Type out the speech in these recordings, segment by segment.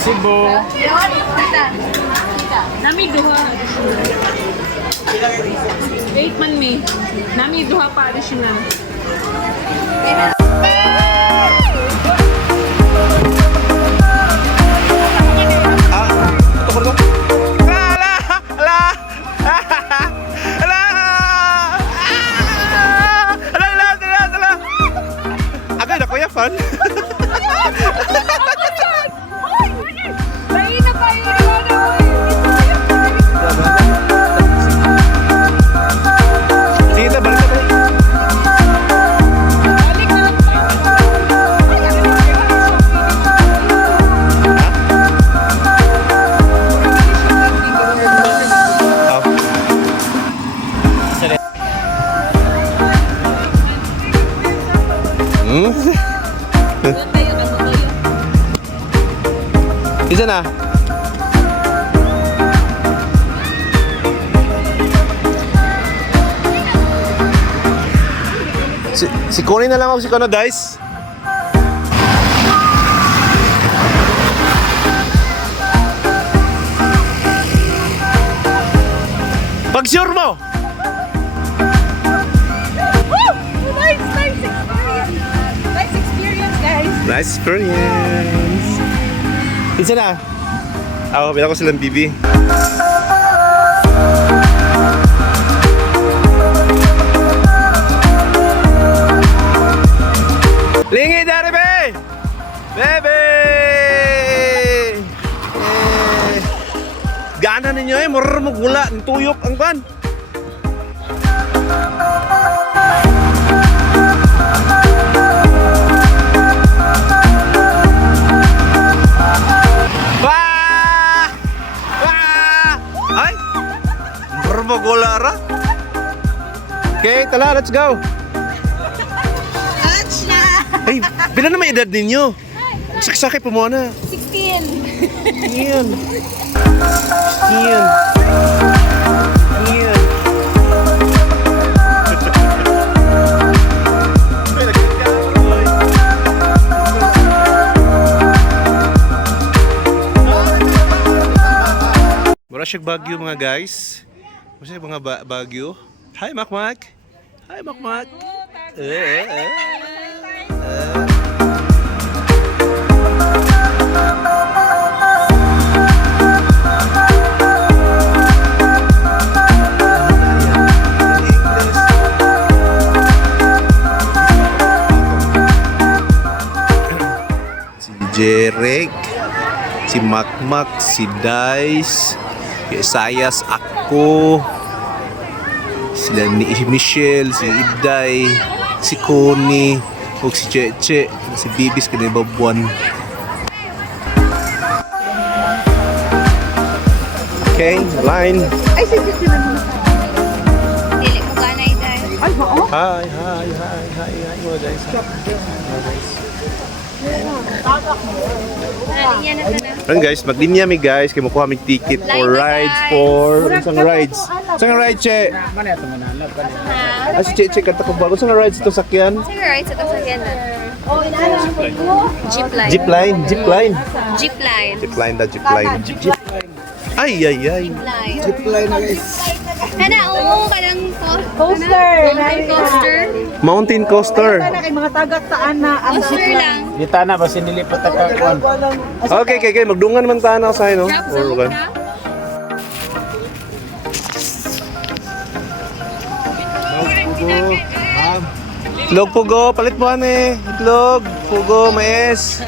Cebu. Nami duha. Wait man me. Nami duha pa additional. Fun. Dito, balik na tayo. Isa na. Si Connie na lang ako si Kono, guys. Pag sure mo. Nice experience, guys. Nice experience. Isa na. Ako, bila ko silang bibi. Lingi dari be! Bebe! Gana ninyo eh, murr mo gula, tuyok ang pan. Golara. Okay, tala, let's go. Touch na! Ay, bilan na may edad ninyo? Saksakay po muna. 16. Yan. Yan. Yan. Mura siyang Baguio mga guys. Masaya mga Baguio. Hi Makmak. Hi Makmak. Si Jerek, si Makmak, si Dice, si Isayas, ako, sila ni Michelle, si Iday, si Connie, o si Cheche, si Bibis, kanibabuan. Okay, line. Ay, si Cheche na muna. Dili mo ka na Iday. Ay, oo? Hi mga guys. Ayan guys, maglinya mi guys, kaya makuha mi ticket for rides for isang rides. Isang ride, Che. Ah, si Che kanta ko bago. Isang rides ito sakyan. Sige, right. Sa tasagyan na. Jeepline. Jeepline. Jeepline. Jeepline da, jeepline. Ay. Jeepline na guys. Kana, oo, kanang coaster. Mountain coaster. Kay mga taga-taan na ang Coaster lang. Di tana ba sinilipat ka kuan? Okay. Magdungan man tayo sa no. Or kan. Itlog pugo, palit mo ane. Itlog, pugo, mais.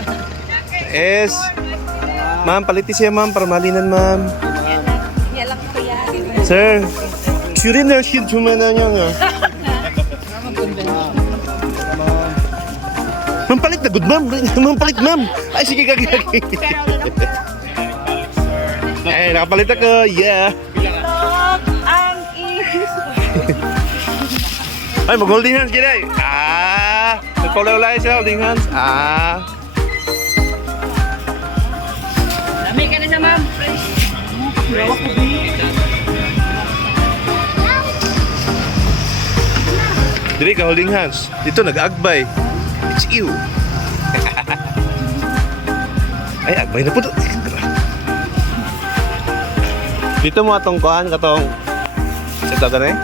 Es. Ma'am, paliti siya ma'am, para malinan ma'am. Yalang kuya. Sir, 귤이 시 주면은요. Mampalit na good ma'am. Mampalit ma'am. Ay sige kagi. Eh, nakapalit ako. Yeah. Ang is. Ay, mag-holding hands kita. Nagpawala-wala siya, holding hands. Dami ka na siya, ma'am. Dili ka holding hands. Dito nag-agbay. It's you. Ay, agbay na po. Dito mo atong kuhan, katong sita ka na eh.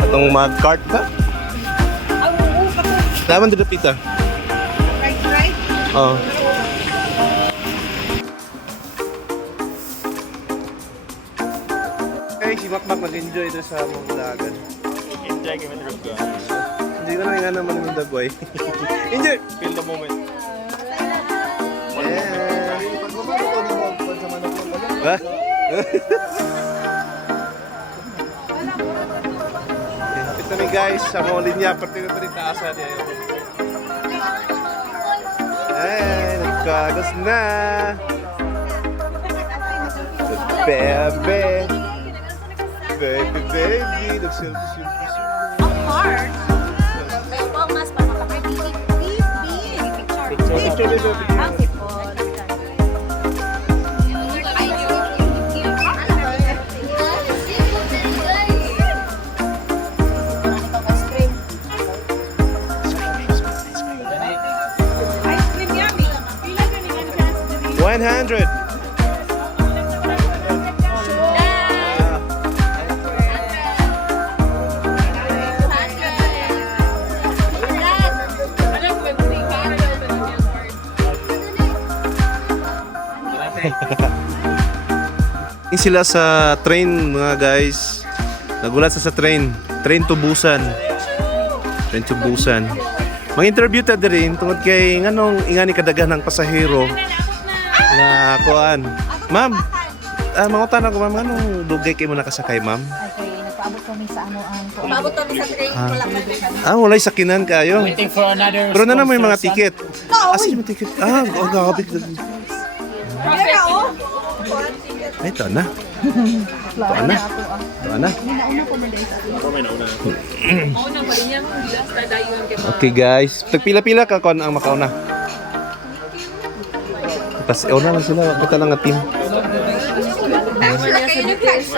Atong mag-cart ka. Laman dito pita. Right? Oo. Okay, si Makmak nag-enjoy ito sa mga dagat. Enjoy kami ng road Hindi ko na nga naman yung dagway. Enjoy! Feel the moment. Yeah. Ha? Ito na guys, sa mga linya, pati na rin taasa niya yun. Ay, nagkagas na! Bebe! Baby, baby! Nagselfie-selfie. Ang hard. May upang mas pa makapag-ibig. Picture nito. Ang sipon. Ay, ice cream yummy. Pila ka ni kan chance to be 100! Ini sila sa train mga guys. Nagulat sa train. Train to Busan. Train to Busan. Mag-interview ta din tungod kay nganong ingani kadaghan ng pasahero na kuan. Ma'am, mangutan ako ma'am, anong dugay kay mo nakasakay ma'am? Okay, nagpaabot kami sa ano ang Umabot kami sa train. Wala pa. Walay sakinan kayo. Waiting for another Pero na naman yung mga sponsor, ticket. Asa yung mga ticket? Grabe. Ay, ito na. Ito na. Ito na. Okay guys, tagpila-pila ka kon ang makauna. Tapos una lang sila, kita lang nga team.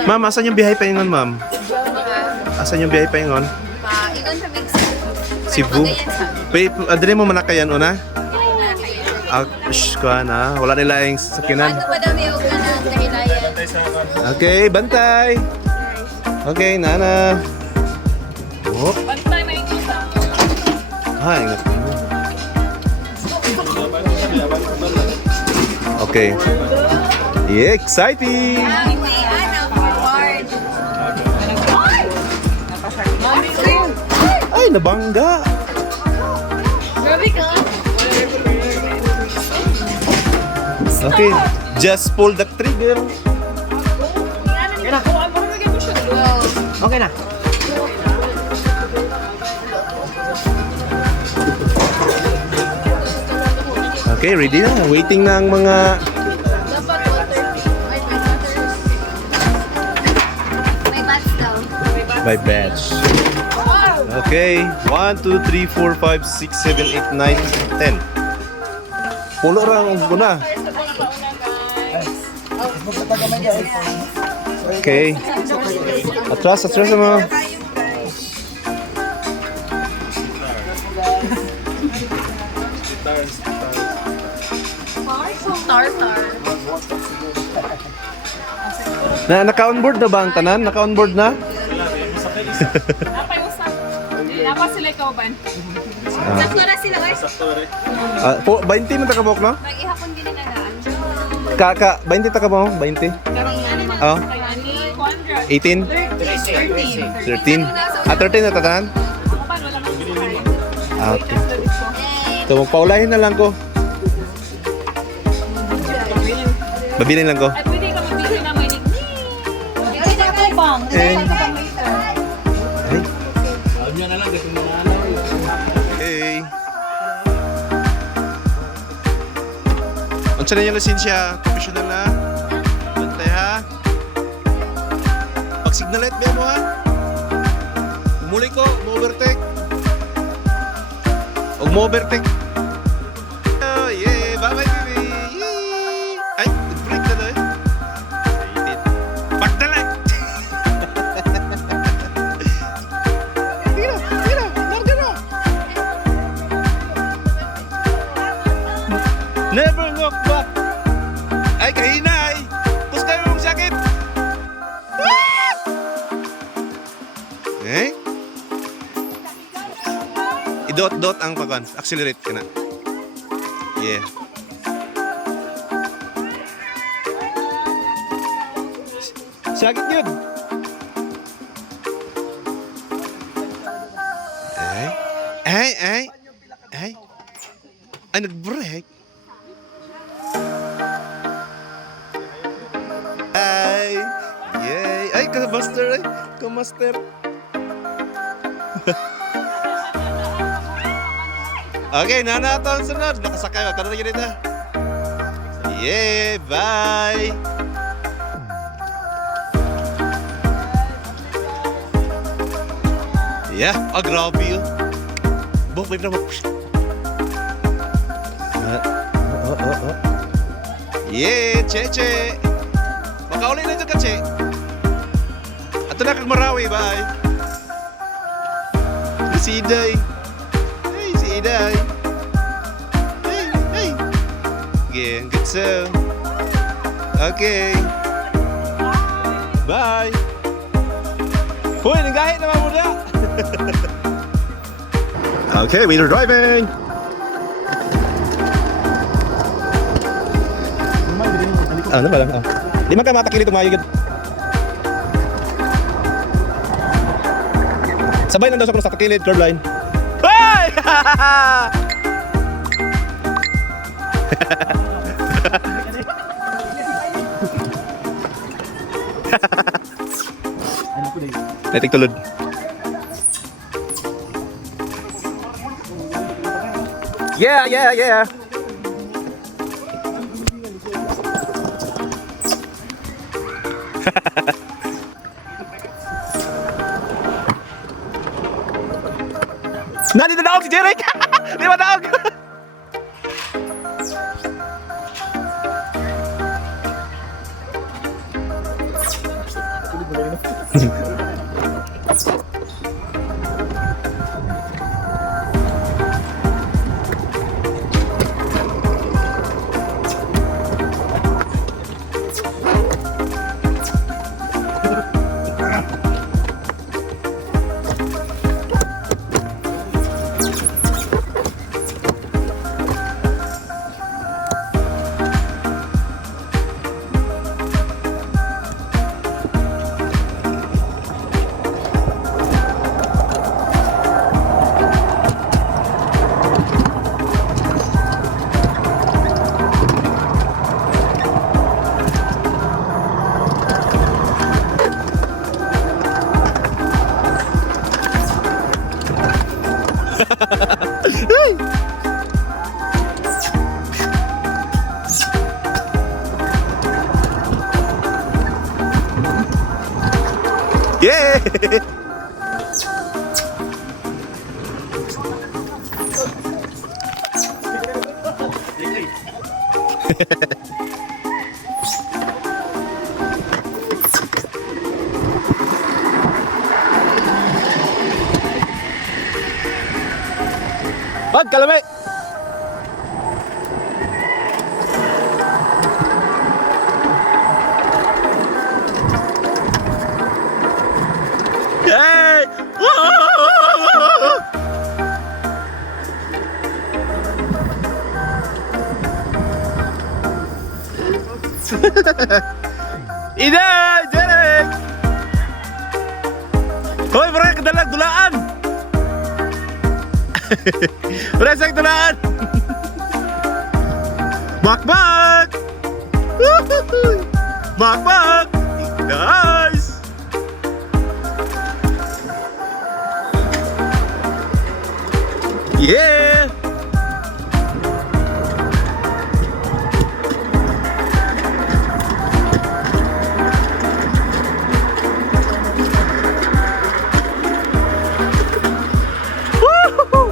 Ma'am, asan yung biyahe pa ingon, ma'am? Asan yung biyahe pa ingon? Igon sa Big Cebu. Adre mo manakayan una? Ka na. Wala nila yung sakinan. Ano ba daw may uga na kahilayan? Okay, bantay. Okay, nana. Oh. Bantay may isa. Ingat mo. Okay. Yeah, exciting! May ana forward. Ay, nabangga! Grabe ka. Okay, just pull the trigger. Okay na. Okay, ready na. Waiting na ang mga... Dapat water. Ay, may water. May bats daw. by batch. Okay, 1, 2, 3, 4, 5, 6, 7, 8, 9, 10. Pulo lang ang guna. Okay. Atras mo. Tartar. Naka-onboard na ba ang tanan? Naka-onboard na? Apa sila ikaw ban? Sakto na sila guys. 20 man takabok no? Mag-ihapon din na Ka 20 takabok, 20. Oh, Kay ani Quandra. 18, 13. 13 na tatanan? Ban wala man. Okay. So magpaulahin na lang ko. Babilin lang ko. At pwede ka magbili na may nick. Ay, ako bang. Eh. Ay. Hey. Unsa na yung lisensya? Professional na? Bantay ha? Pag signal light mo ha? Umuli ko, mo-overtake. Huwag mo-overtake. Oh yeah, bye-bye baby. Yee. Ay, break na doon. Pagdala! Tira, larga na! Never look back. Ay, kahinay. Pus kayo mong sakit. Eh? I-dot-dot ang pakan. Accelerate ka na. Yeah. Sakit yun. Ay. Ay, nag-break. Ay. Yay. Ay, ka-master. Ay, ka-master. Okay, nana ito ang sunod. Nakasakay. Magkaroon na dito. Yeah, bye. Yeah, grabe yun. Bok, may drama. Yeah, Cheche. Makauli na ito ka, Che. Ato na kag Marawi, bye. Si Iday. Hey, si Iday. Hey. Yeah, good so. Okay. Bye. Hoy, nanggahi naman mo na. Okay, we're driving. Ano ba lang? Di man ka matakili tumayo gid. Sabay nang daw sa sa takilid curb line. Hey! Netik tulod. Yeah. Nandito na ako si Jeric! Di ba daog? Yeah! Wag, kalami! Hey! Ida! Derek! Hoy, bro, kadalag dulaan! Bro, sang dulaan! Bakbak! Bakbak! Nice! Yeah! Woohoo!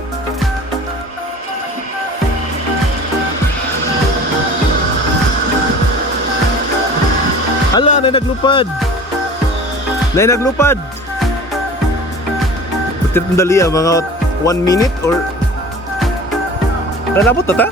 Hala, na naglupad. Na naglupad. Pagkat dali mga 1 minute or nalabot na ta?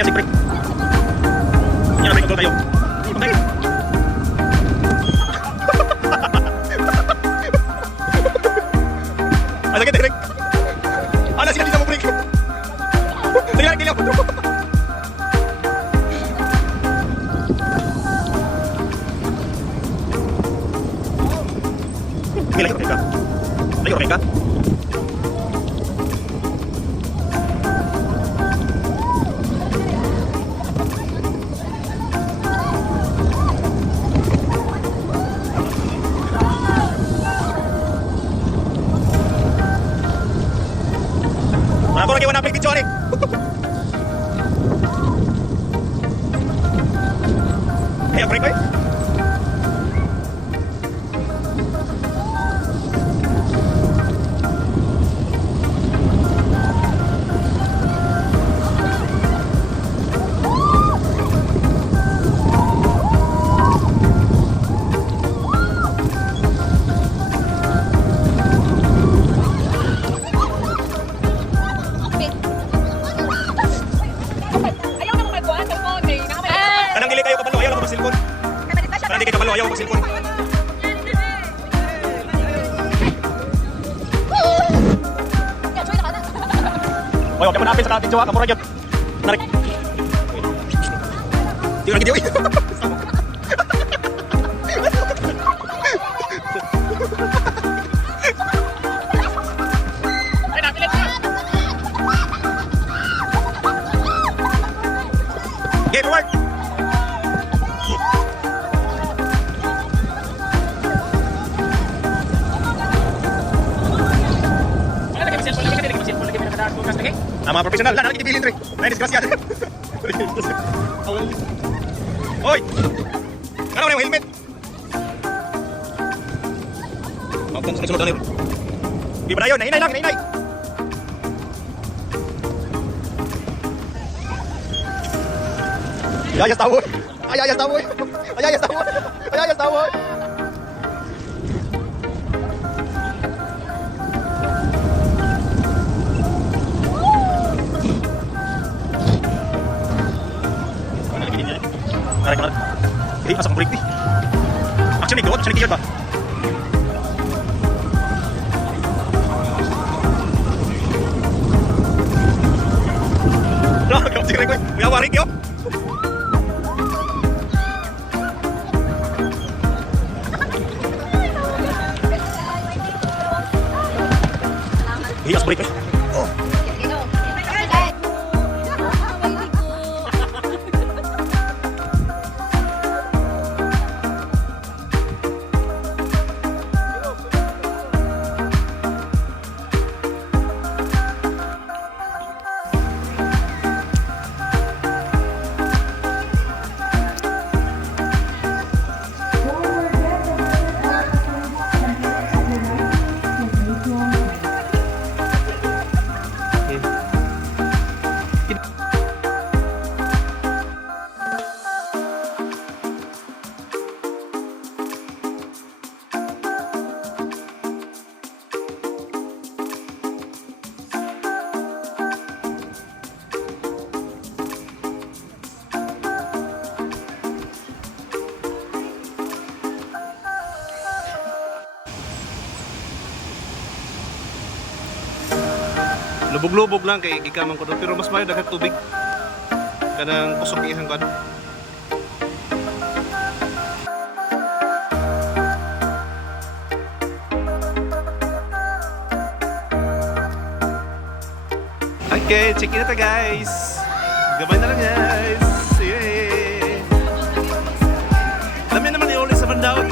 Ayan si break. Yan, break tayo. Okay. Ah, sakit, break. Ah, nasi hindi na mo break. Sige lang, kiliyaw. Sige lang, okay ka. Layo, okay ka. Ako lagi wala picture ni. Hey, break boy. Ayaw na mo magkuhan. Cellphone eh. Kanang dili kayo kabalo, ayaw na magsilpon. Kanang dili kayo kabalo, ayaw magsilpon. Oy, okay mo na apil sa video ha, kamura gyud. Narik. Di lagi di oy. Ay, napilit na. Get to work. Wala na kayo cellphone lagi. Hindi cellphone lagi. May nakadaan ko. Kasi lagi. Mga profesional lang, nakikibilin tre. Ay, disgrasya. Oy! Ano na yung helmet? Mauptan sa nagsulod na rin. Di ba na yun? Nahinay lang, nahinay! Ayayas tao! Ayayas tao! Ayayas tao! Ayayas tao! Tarik tarik. Eh, masuk break nih. Action nih, action nih, Pak. Lah, kau ciri gue. Ya warik yo. Iya, break. Oh. Lubog-lubog lang kay gikaman ko doon pero mas mayo daghang tubig. Kanang kusog ihang kan. Okay, check in na ta guys. Gabay na lang guys. Yay! Dami naman yung ulit sa Bandao.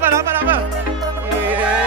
Hapa. Yeah.